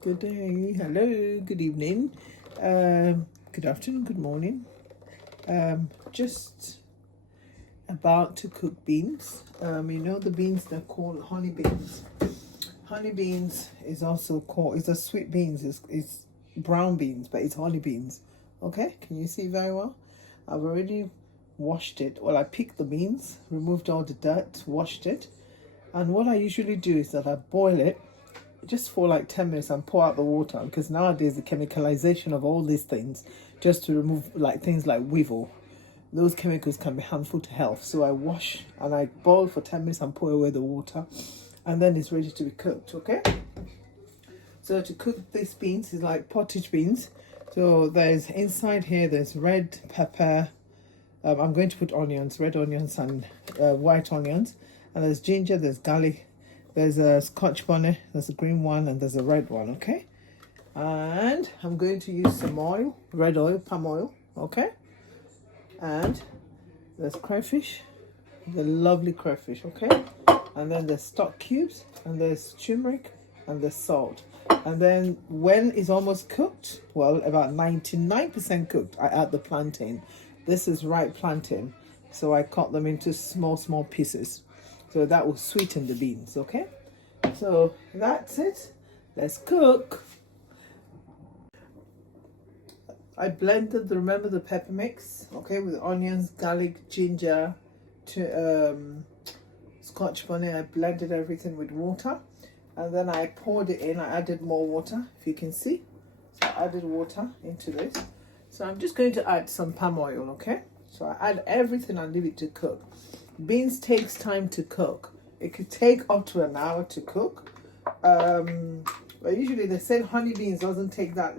Good day, hello, good evening, good afternoon, good morning. Just about to cook beans. You know the beans they're called honey beans. Honey beans is also called, it's a sweet beans, it's brown beans, but it's honey beans. Okay, can you see very well? I've already washed it. Well, I picked the beans, removed all the dirt, washed it. And what I usually do is that I boil it just for like 10 minutes and pour out the water, because nowadays the chemicalization of all these things just to remove like things like weevil, those chemicals can be harmful to health. So I wash and I boil for 10 minutes and pour away the water, and then it's ready to be cooked. Okay, so to cook these beans is like pottage beans. So there's inside here there's red pepper, I'm going to put onions, red onions and white onions, and there's ginger, there's garlic, there's a scotch bonnet, there's a green one, and there's a red one. Okay, and I'm going to use some oil, red oil, palm oil. Okay, and there's crayfish, the lovely crayfish. Okay, and then there's stock cubes, and there's turmeric, and there's salt. And then when it's almost cooked, well, about 99% cooked, I add the plantain. This is ripe plantain, so I cut them into small pieces, so that will sweeten the beans. Okay, so that's it. Let's cook. I blended remember the pepper mix, okay, with onions, garlic, ginger, scotch bonnet. I blended everything with water, and then I poured it in. I added more water, if you can see. So I added water into this. So I'm just going to add some palm oil. Okay, so I add everything and leave it to cook. Beans takes time to cook. It could take up to an hour to cook. But usually they say honey beans doesn't take that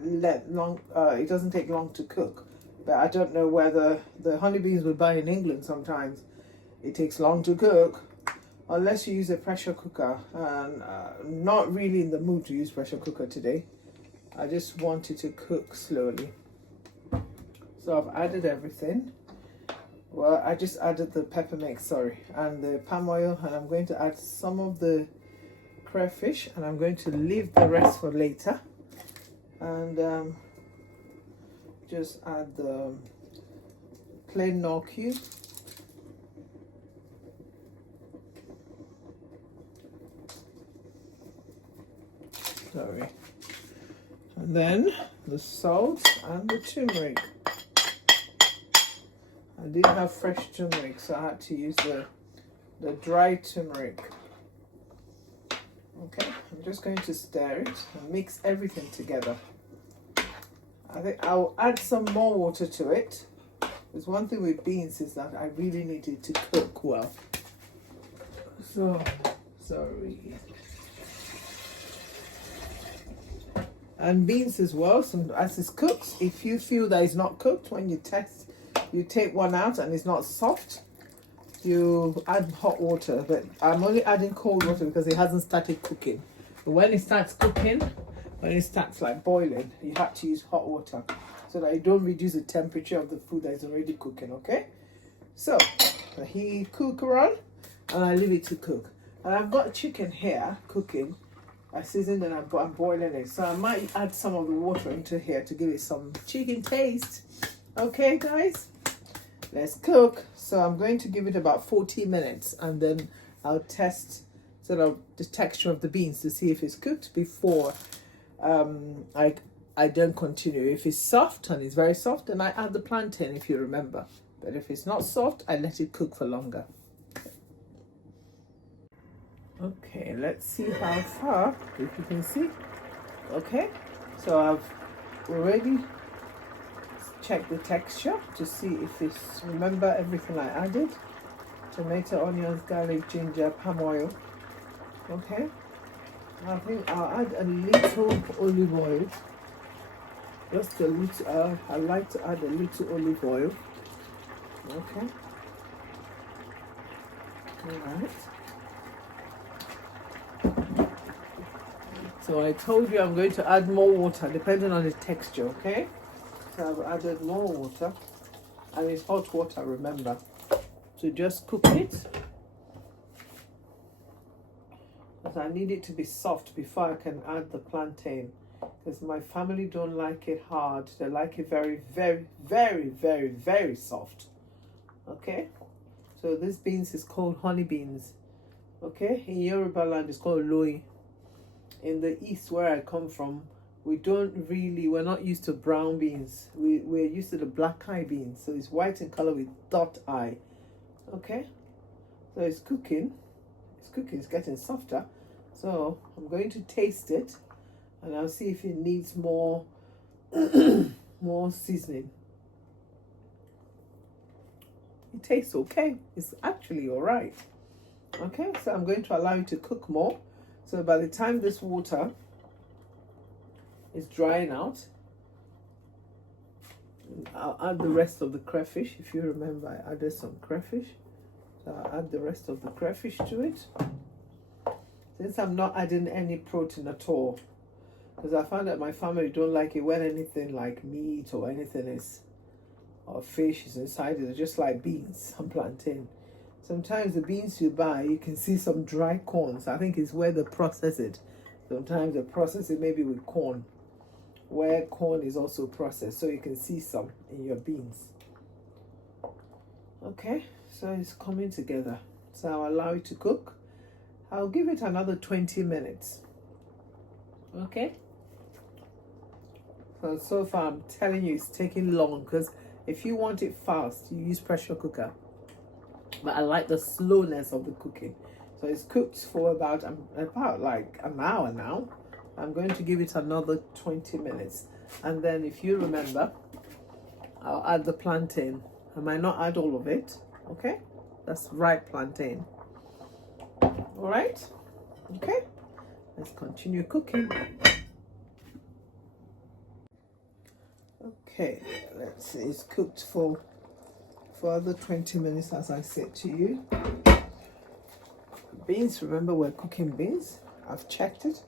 long. It doesn't take long to cook. But I don't know whether the honey beans we buy in England sometimes it takes long to cook, unless you use a pressure cooker. And not really in the mood to use pressure cooker today. I just wanted to cook slowly. So I've added everything. Well, I just added the pepper mix, sorry, and the palm oil, and I'm going to add some of the crayfish, and I'm going to leave the rest for later. And just add the plain nor cube. Sorry. And then the salt and the turmeric. I didn't have fresh turmeric, so I had to use the dry turmeric. Okay, I'm just going to stir it and mix everything together. I think I'll add some more water to it. There's one thing with beans is that I really need it to cook well. So, sorry. And beans as well, as it's cooked, if you feel that it's not cooked, when you test, you take one out and it's not soft, you add hot water. But I'm only adding cold water because it hasn't started cooking. But when it starts cooking, when it starts like boiling, you have to use hot water so that you don't reduce the temperature of the food that is already cooking. Okay, so he cook around and I leave it to cook. And I've got chicken here cooking. I seasoned and I'm boiling it, so I might add some of the water into here to give it some chicken taste. Okay guys, let's cook. So I'm going to give it about 40 minutes, and then I'll test sort of the texture of the beans to see if it's cooked before I don't continue. If it's soft, and it's very soft, then I add the plantain, if you remember. But if it's not soft, I let it cook for longer. Okay, let's see how far, if you can see. Okay, so I've already checked the texture to see if it's, remember everything I added. Tomato, onions, garlic, ginger, palm oil. Okay, I think I'll add a little olive oil. Just a little, I like to add a little olive oil. Okay, alright. So I told you I'm going to add more water depending on the texture, okay? So I've added more water, and it's hot water, remember. So just cook it. Because I need it to be soft before I can add the plantain. because my family don't like it hard. They like it very, very, very, very, very soft. Okay, so this beans is called honey beans. Okay, in Yoruba land it's called loin. In the east where I come from, we're not used to brown beans. We're used to the black eye beans. So it's white in color with dot eye. Okay, so it's cooking. It's getting softer. So I'm going to taste it and I'll see if it needs more more seasoning. It tastes okay. It's actually all right. Okay, so I'm going to allow it to cook more. So by the time this water is drying out, I'll add the rest of the crayfish. If you remember, I added some crayfish. So I'll add the rest of the crayfish to it. Since I'm not adding any protein at all, because I found that my family don't like it when anything like meat or anything is, or fish is inside it. It's just like beans and plantain. Sometimes the beans you buy, you can see some dry corns. I think it's where they process it. Sometimes they process it maybe with corn, where corn is also processed. So you can see some in your beans. Okay, so it's coming together. So I'll allow it to cook. I'll give it another 20 minutes. Okay. So far I'm telling you it's taking long, because if you want it fast, you use pressure cooker. But I like the slowness of the cooking. So it's cooked for about like an hour now. I'm going to give it another 20 minutes. And then if you remember, I'll add the plantain. I might not add all of it. Okay? That's ripe plantain. All right? Okay? Let's continue cooking. Okay, let's see. It's cooked for further 20 minutes, as I said to you. Beans, remember we're cooking beans. I've checked it.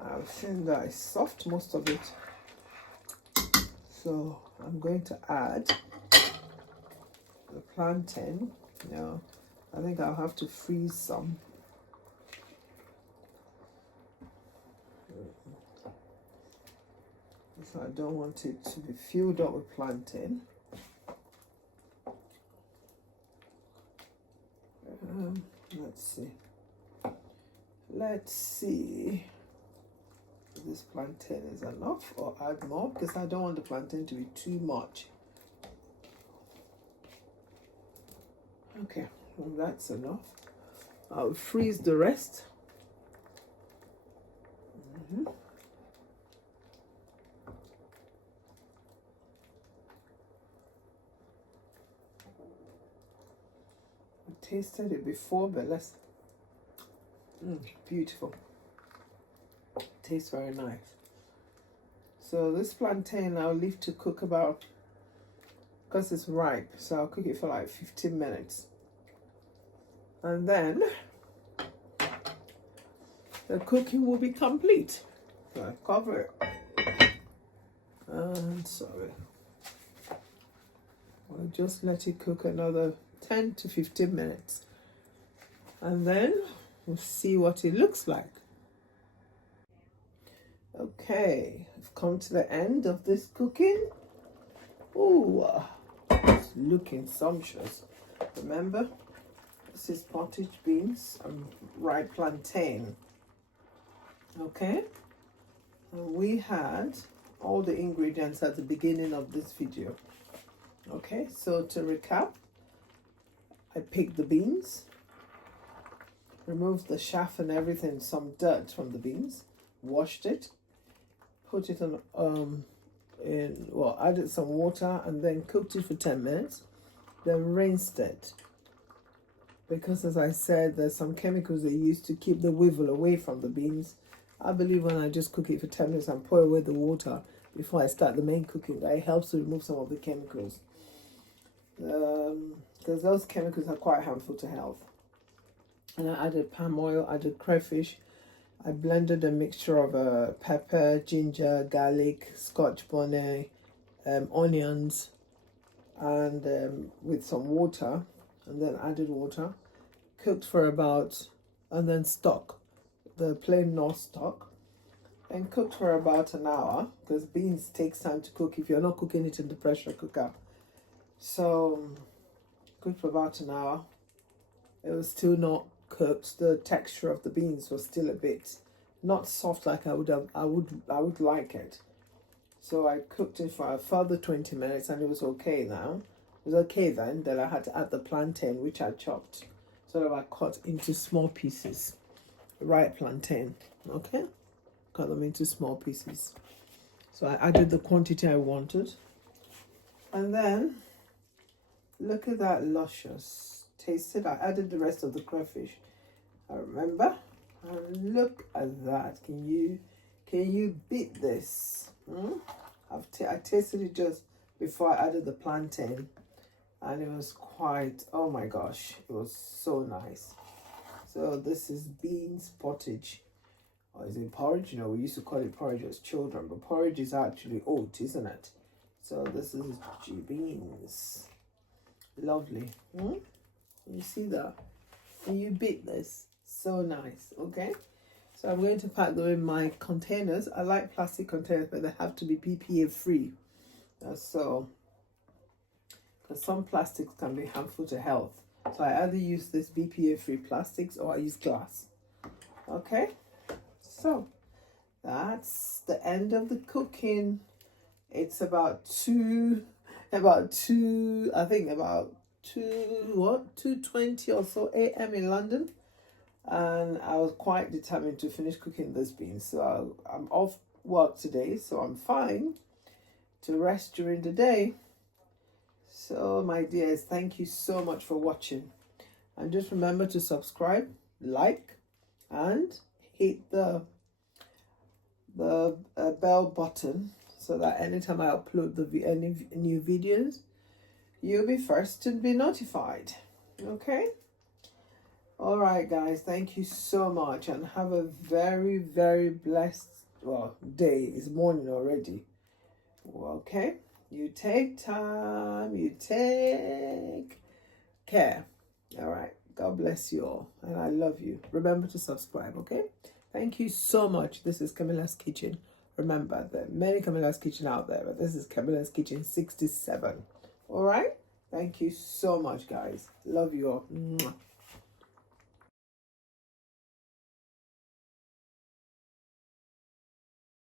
I've seen that it's soft, most of it. So I'm going to add the plantain. Now, I think I'll have to freeze some. So I don't want it to be filled up with plantain. Let's see if this plantain is enough or add more, because I don't want the plantain to be too much. Okay, well, that's enough. I'll freeze the rest. I tasted it before, but let's beautiful. Tastes very nice. So this plantain I'll leave to cook about, because it's ripe, so I'll cook it for like 15 minutes. And then the cooking will be complete. So I cover it. And sorry. I'll just let it cook another 10 to 15 minutes. And then we'll see what it looks like. Okay, I've come to the end of this cooking. Ooh, it's looking sumptuous. Remember, this is pottage beans and ripe plantain. Okay, and we had all the ingredients at the beginning of this video. Okay, so to recap, I picked the beans, removed the chaff and everything, some dirt from the beans, washed it, put it on added some water and then cooked it for 10 minutes, then rinsed it, because as I said, there's some chemicals they use to keep the weevil away from the beans. I believe when I just cook it for 10 minutes and pour away the water before I start the main cooking, that it helps to remove some of the chemicals, because those chemicals are quite harmful to health. And I added palm oil, added crayfish. I blended a mixture of pepper, ginger, garlic, scotch bonnet, onions, and with some water, and then added water. Cooked for about, and then stock, the plain North stock. and cooked for about an hour, because beans takes time to cook if you're not cooking it in the pressure cooker. So cooked for about an hour. It was still not cooked. The texture of the beans was still a bit not soft like I would like it. So I cooked it for a further 20 minutes and it was okay now. It was okay then. Then I had to add the plantain, which I chopped. So that I cut into small pieces. Right plantain. Okay? Cut them into small pieces. So I added the quantity I wanted. And then, look at that luscious. Taste it. I added the rest of the crayfish. I remember. And look at that. Can you beat this? I tasted it just before I added the plantain. And it was quite, oh my gosh, it was so nice. So this is beans pottage. Or is it porridge? You know, we used to call it porridge as children, but porridge is actually oat, isn't it? So this is beans. Lovely. Can you see that? Can you beat this? So nice. Okay. So I'm going to pack them in my containers. I like plastic containers, but they have to be BPA free. So, because some plastics can be harmful to health. So I either use this BPA free plastics or I use glass. Okay. So that's the end of the cooking. It's about 2:20 or so a.m. in London. And I was quite determined to finish cooking those beans. So I'm off work today, so I'm fine to rest during the day. So my dears, thank you so much for watching. And just remember to subscribe, like, and hit the bell button so that anytime I upload any new videos, you'll be first to be notified. Okay? All right, guys, thank you so much and have a very, very blessed, day. It's morning already. Okay? You take time, you take care. All right? God bless you all, and I love you. Remember to subscribe, okay? Thank you so much. This is Camilla's Kitchen. Remember, there are many Camilla's Kitchen out there, but this is Camilla's Kitchen 67. All right? Thank you so much, guys. Love you all. Mwah.